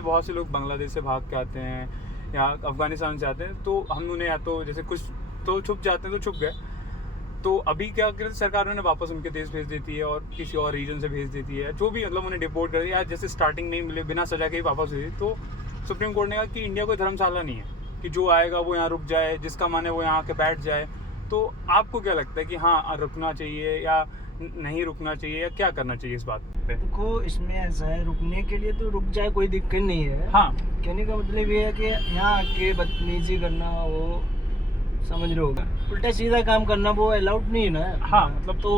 बहुत से लोग बांग्लादेश से भाग के आते हैं या अफगानिस्तान से आते हैं, तो हम उन्हें या तो जैसे कुछ तो छुप जाते हैं तो छुप गए, तो अभी क्या करती है सरकार उन्हें वापस उनके देश भेज देती है और किसी और रीजन से भेज देती है, जो भी मतलब उन्हें डिपोर्ट कर दिया, जैसे स्टार्टिंग नहीं मिले बिना सजा के ही वापस भेज दी। तो सुप्रीम कोर्ट ने कहा कि इंडिया कोई धर्मशाला नहीं है कि जो आएगा वो यहाँ रुक जाए, जिसका मन है वो यहाँ आके बैठ जाए। तो आपको क्या लगता है कि हाँ रुकना चाहिए या नहीं रुकना चाहिए या क्या करना चाहिए इस बात पे? देखो, इसमें ऐसा है, रुकने के लिए तो रुक जाए, कोई दिक्कत नहीं है। हाँ, कहने का मतलब ये है कि यहाँ आके बदतमीजी करना, वो समझ रहे होगा, उल्टा सीधा काम करना वो अलाउड नहीं है ना। हाँ, मतलब तो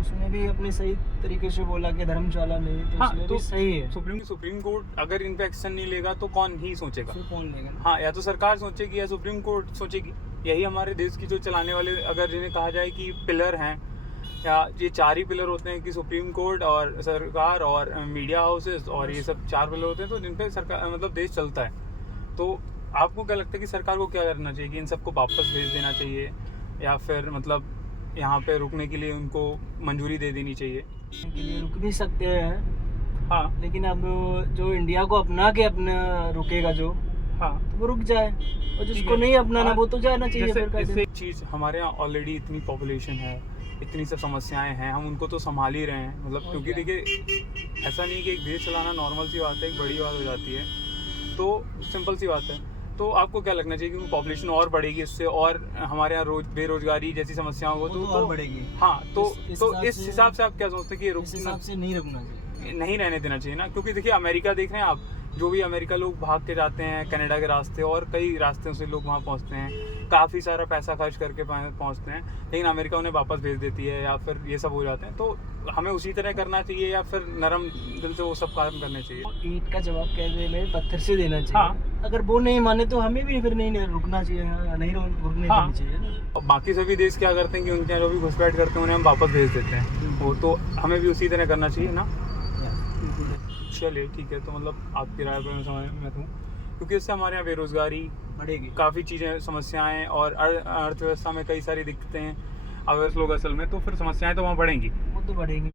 उसने भी अपने सही तरीके से बोला कि धर्मशाला नहीं, तो हाँ, उसमें तो भी सही है। सुप्रीम कोर्ट अगर इन पे एक्शन नहीं लेगा तो कौन ही सोचेगा? फिर कौन लेगा ना? हाँ, या तो सरकार सोचेगी या सुप्रीम कोर्ट सोचेगी। यही हमारे देश की जो चलाने वाले, अगर जिन्हें कहा जाए कि पिलर हैं, या ये चार ही पिलर होते हैं कि सुप्रीम कोर्ट और सरकार और मीडिया हाउसेस, और ये सब चार पिलर होते हैं, तो जिन पे सरकार मतलब देश चलता है। तो आपको क्या लगता है कि सरकार को क्या करना चाहिए? कि इन सबको वापस भेज देना चाहिए या फिर मतलब यहाँ पे रुकने के लिए उनको मंजूरी दे देनी चाहिए? के लिए रुक भी सकते हैं, हाँ, लेकिन अब जो इंडिया को अपना के अपना रुकेगा जो, हाँ, तो वो रुक जाए, और ठीक जिसको है। नहीं अपनाना और वो तो जाना चाहिए। जैसे फिर का इससे एक चीज़, हमारे यहाँ ऑलरेडी इतनी पॉपुलेशन है, इतनी सब समस्याएं हैं, हम उनको तो संभाल ही रहे हैं। मतलब क्योंकि क्या? देखिए ऐसा नहीं कि एक देश चलाना नॉर्मल सी बात है, एक बड़ी बात हो जाती है, तो सिंपल सी बात है। तो आपको क्या लगना चाहिए कि पॉपुलेशन और बढ़ेगी इससे, और हमारे यहाँ बेरोजगारी जैसी समस्याओं को वो तो और बढ़ेगी। हाँ, तो इस इस हिसाब से आप क्या सोचते हैं कि ये इस हिसाब से नहीं रुकना चाहिए। नहीं रहने देना चाहिए ना? क्योंकि देखिए अमेरिका देख रहे हैं आप, जो भी अमेरिका लोग भाग के जाते हैं कनाडा के रास्ते, और कई रास्तों से लोग वहाँ पहुँचते हैं, काफ़ी सारा पैसा खर्च करके पहुँचते हैं, लेकिन अमेरिका उन्हें वापस भेज देती है या फिर ये सब हो जाते हैं। तो हमें उसी तरह करना चाहिए या फिर नरम दिल से वो सब काम करने चाहिए? ईंट का जवाब कहने में पत्थर से देना चाहिए। हाँ। अगर वो नहीं माने तो हमें भी फिर नहीं रुकना चाहिए, नहीं रुकने हाँ। देनी चाहिए ना। और बाकी सभी देश क्या करते हैं कि उनके यहाँ जो भी घुसपैठ करते हैं उन्हें हम वापस भेज देते हैं, वो तो हमें भी उसी तरह करना चाहिए ना? चलिए ठीक है, तो मतलब आपकी राय पर मैं समझ में हूँ, क्योंकि इससे हमारे यहाँ बेरोजगारी बढ़ेगी। काफ़ी चीज़ें समस्याएं और अर्थव्यवस्था में कई सारी दिक्कतें हैं अगर लोग असल में, तो फिर समस्याएं तो वहाँ बढ़ेंगी। वो तो बढ़ेगी।